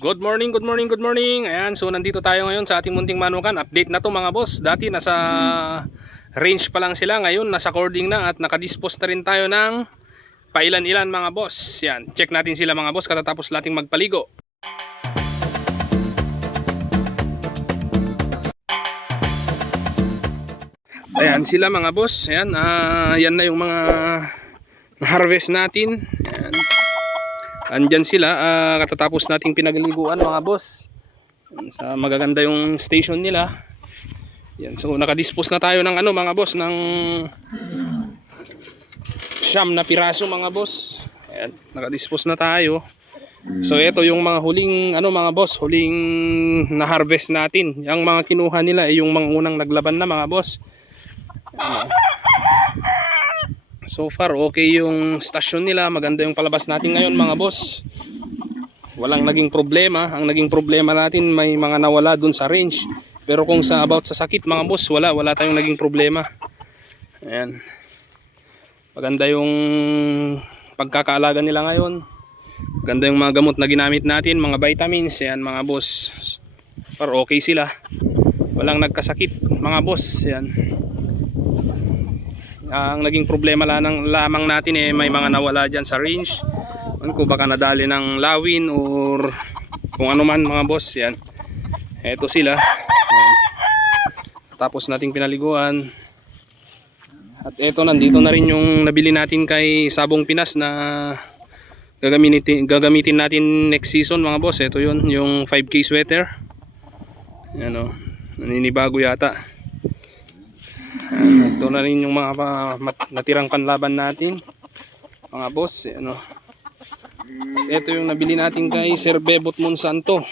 Good morning, good morning, good morning. Ayan, so nandito tayo ngayon sa ating munting manukan. Update na to mga boss. Dati nasa range pa lang sila, ngayon nasa cording na at nakadispose na rin tayo ng pailan-ilan mga boss. Yan, check natin sila mga boss katatapos nating magpaligo. Ayan sila mga boss. Ayan, yan na yung mga harvest natin. Ayan. Andyan sila, katatapos nating pinagliguan mga boss. Sa magaganda yung station nila. Yan, so nakadispose na tayo ng ano mga boss, ng siyam na piraso mga boss. Ayan, nakadispose na tayo. So ito yung mga huling ano mga boss, huling na harvest natin. Yung mga kinuha nila ay yung mga unang naglaban na mga boss. Ayan. So far okay yung stasyon nila, maganda yung palabas natin ngayon mga boss. Walang naging problema. Ang naging problema natin may mga nawala dun sa range. Pero kung sa about sa sakit mga boss, wala tayong naging problema. Ayan. Maganda yung pagkakaalaga nila ngayon. Maganda yung mga gamot na ginamit natin, mga vitamins. Ayan mga boss. Pero okay sila. Walang nagkasakit mga boss. Ayan. Ang naging problema lamang natin may mga nawala dyan sa range. Kung baka nadali ng lawin or kung ano man mga boss. Yan. Eto sila. Yan. Tapos nating pinaliguan. At eto, nandito na rin yung nabili natin kay Sabong Pinas na gagamitin natin next season mga boss. Eto yun, yung 5K sweater. Yan o. Naninibago yata. Ito na rin yung mga natirang panlaban natin mga boss. Ano, ito yung nabili natin kay Sir Bebot Monsanto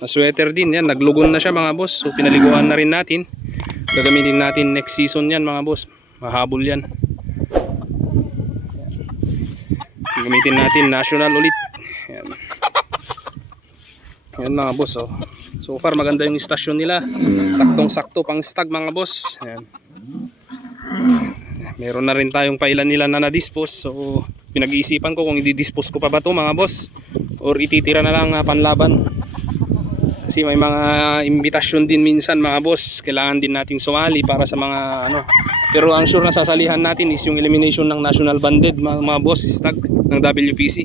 na sweater din. Yan, naglugon na siya mga boss. So pinaliguan na rin natin. Gagamitin natin next season yan mga boss. Mahabol yan. Gamitin natin national ulit. Yan, yan mga boss. Oh. So far maganda yung istasyon nila. Saktong sakto pang stag mga boss. Yan. Meron na rin tayong pailan nila na na-dispose. So pinag-iisipan ko kung i-dispose ko pa ba to mga boss or ititira na lang panlaban. Kasi may mga imbitasyon din minsan mga boss. Kailangan din nating sumali para sa mga ano. Pero ang sure na sasalihan natin is yung elimination ng national banded mga boss, stag ng WPC.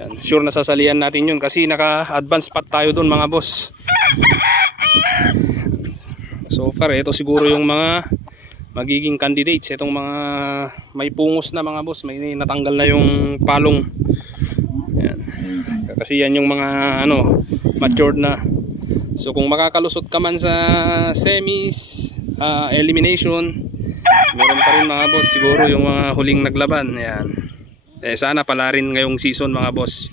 Yan, sure na sasalihan natin yun kasi naka-advance spot tayo dun mga boss. So far ito siguro yung mga magiging candidates, itong mga may pungos na mga boss, may natanggal na yung palong. Yan. Kasi yan yung mga ano, matured na. So kung makakalusot ka man sa semis, elimination, meron pa rin mga boss siguro yung mga huling naglaban. Yan. Sana pala rin ngayong season mga boss.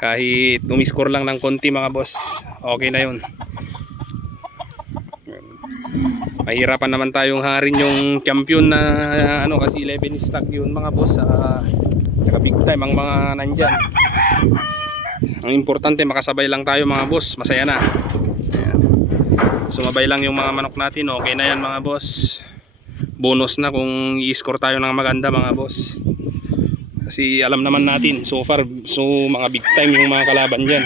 Kahit umiscore lang ng konti mga boss, okay na yun. Mahirapan naman tayong harin yung champion na ano kasi 11 stock yun mga boss. Tsaka big time ang mga nandyan. Ang importante makasabay lang tayo mga boss, masaya na. Ayan. Sumabay lang yung mga manok natin, okay na yan mga boss. Bonus na kung i-score tayo ng maganda mga boss. Kasi alam naman natin so far, so mga big time yung mga kalaban dyan.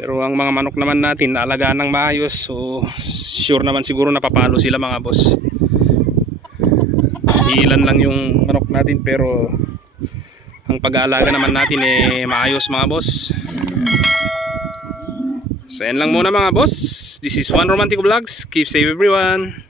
Pero ang mga manok naman natin naalagaan ng maayos, so sure naman siguro napapalo sila mga boss. Ilan lang yung manok natin pero ang pag-aalaga naman natin maayos mga boss. So yan lang muna mga boss. This is One Romantic Vlogs. Keep safe everyone.